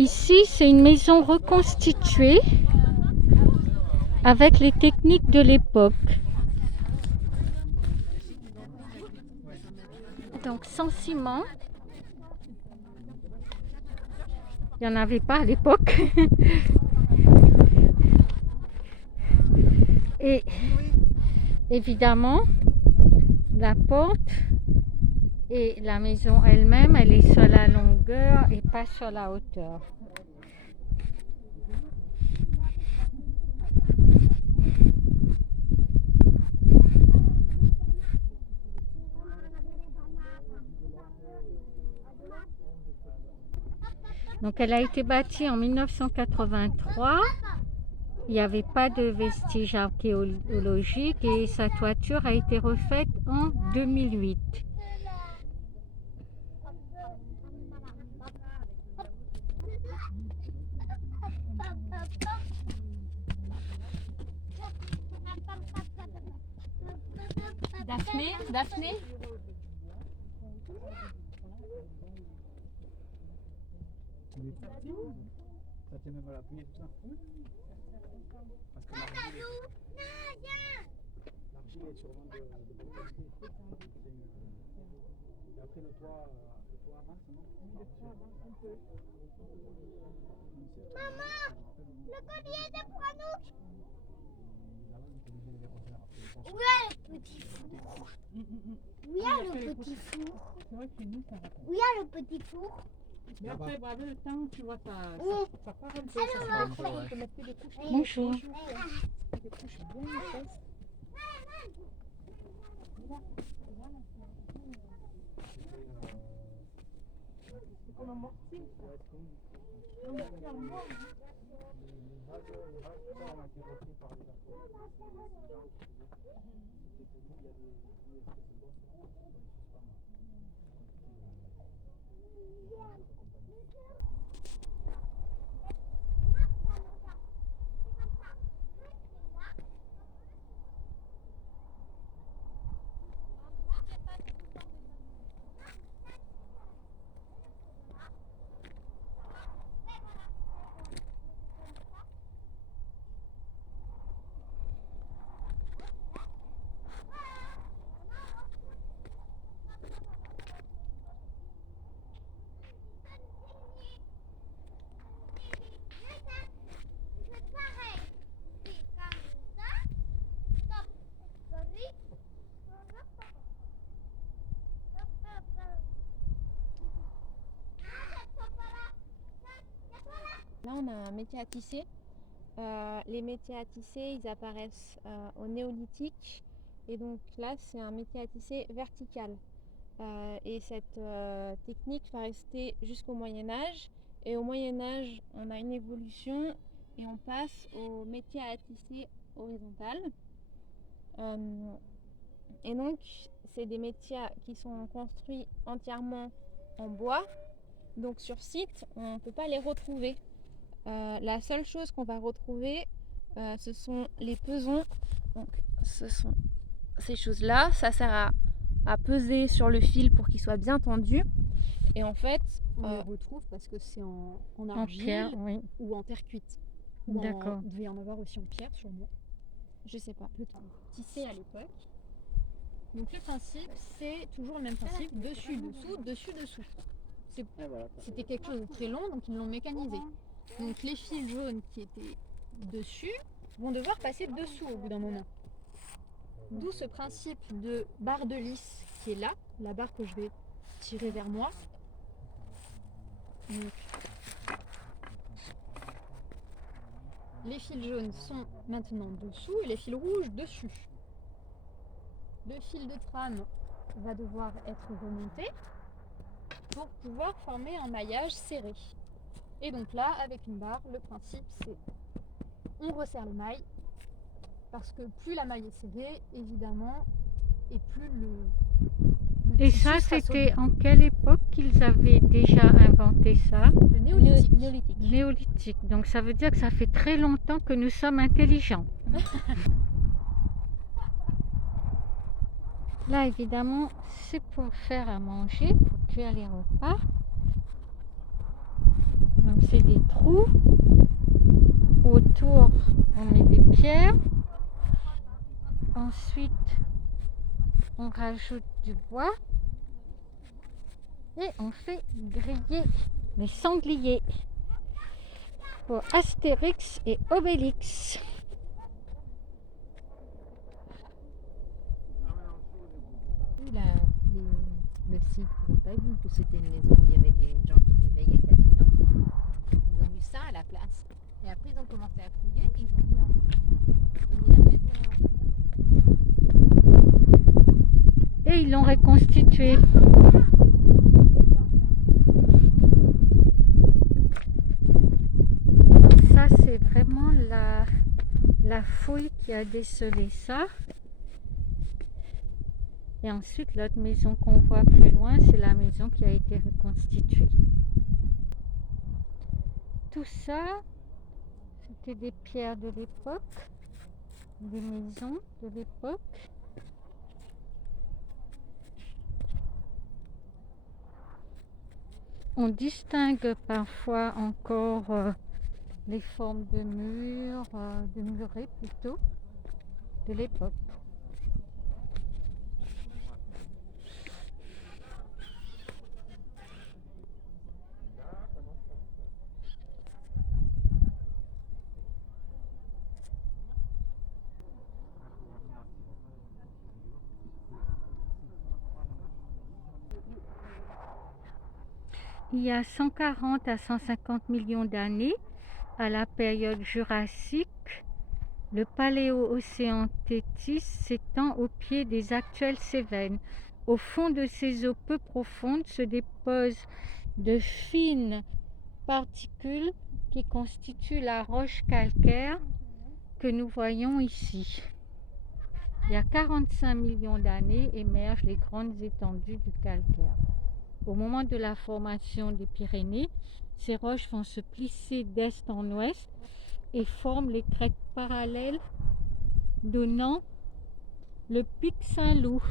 Ici, c'est une maison reconstituée avec les techniques de l'époque. Donc sans ciment. Il n'y en avait pas à l'époque. Et évidemment, la porte et la maison elle-même, elle est sur la longueur et pas sur la hauteur. Donc elle a été bâtie en 1983. Il n'y avait pas de vestiges archéologiques et sa toiture a été refaite en 2008. Daphné. Ça tient même à l'appuyer tout ça. Parce que l'argile est sûrement de bonne qualité. Et après le toit avance, non? Le toit avance un peu. Maman, le collier de Pranouc. Où est le petit four? Où y a le petit four? C'est vrai que nous, ça va pas. Où y a le petit four? Mais après, avec le temps, tu vois, ça part un peu. Alors, On peut mettre des couches. Bonjour. Des couches bien épaisses. C'est comme un mortier. Un mortier en bois. Là, on a un métier à tisser. Les métiers à tisser, ils apparaissent au néolithique. Et donc là, c'est un métier à tisser vertical. Et cette technique va rester jusqu'au Moyen-Âge. Et au Moyen-Âge, on a une évolution et on passe au métier à tisser horizontal. Et donc, c'est des métiers qui sont construits entièrement en bois. Donc sur site, on ne peut pas les retrouver. La seule chose qu'on va retrouver, ce sont les pesons. Donc, ce sont ces choses-là. Ça sert à peser sur le fil pour qu'il soit bien tendu. Et en fait, On les retrouve parce que c'est en En argile pierre, oui. ou en terre cuite. D'accord. Il devait y en avoir aussi en pierre, sûrement. je sais pas. Peut-être tissé à l'époque. Donc le principe, c'est toujours le même principe, dessus, dessous, dessus, dessous. C'était quelque chose de très long, donc ils l'ont mécanisé. Donc les fils jaunes qui étaient dessus vont devoir passer dessous au bout d'un moment. D'où ce principe de barre de lisse qui est là, la barre que je vais tirer vers moi. Donc, les fils jaunes sont maintenant dessous et les fils rouges dessus. Le fil de trame va devoir être remonté pour pouvoir former un maillage serré. Et donc là, avec une barre, le principe c'est on resserre les mailles parce que plus la maille est serrée, évidemment, et plus le Et tissu ça, sera c'était solide. en quelle époque qu'ils avaient déjà inventé ça? Le néolithique. Néolithique. Donc ça veut dire que ça fait très longtemps que nous sommes intelligents. Là, évidemment, c'est pour faire à manger, pour cuire les repas. Donc c'est des trous. Autour, on met des pierres. Ensuite, on rajoute du bois. Et on fait griller les sangliers pour Astérix et Obélix. Le site, ils n'ont pas vu que c'était une maison où il y avait des gens qui vivaient il y a 4000 ans. Ils ont vu ça à la place. Et après, ils ont commencé à fouiller, ils ont mis la maison. Et ils l'ont reconstitué. Donc ça, c'est vraiment la fouille qui a décelé ça. Et ensuite, l'autre maison qu'on voit plus loin, c'est la maison qui a été reconstituée. Tout ça, c'était des pierres de l'époque, des maisons de l'époque. On distingue parfois encore les formes de murs, de murets plutôt, de l'époque. Il y a 140 à 150 millions d'années, à la période jurassique, le Paléocéan Téthys s'étend au pied des actuelles Cévennes. Au fond de ces eaux peu profondes se déposent de fines particules qui constituent la roche calcaire que nous voyons ici. Il y a 45 millions d'années émergent les grandes étendues du calcaire. Au moment de la formation des Pyrénées, ces roches vont se plisser d'est en ouest et forment les crêtes parallèles donnant le pic Saint-Loup.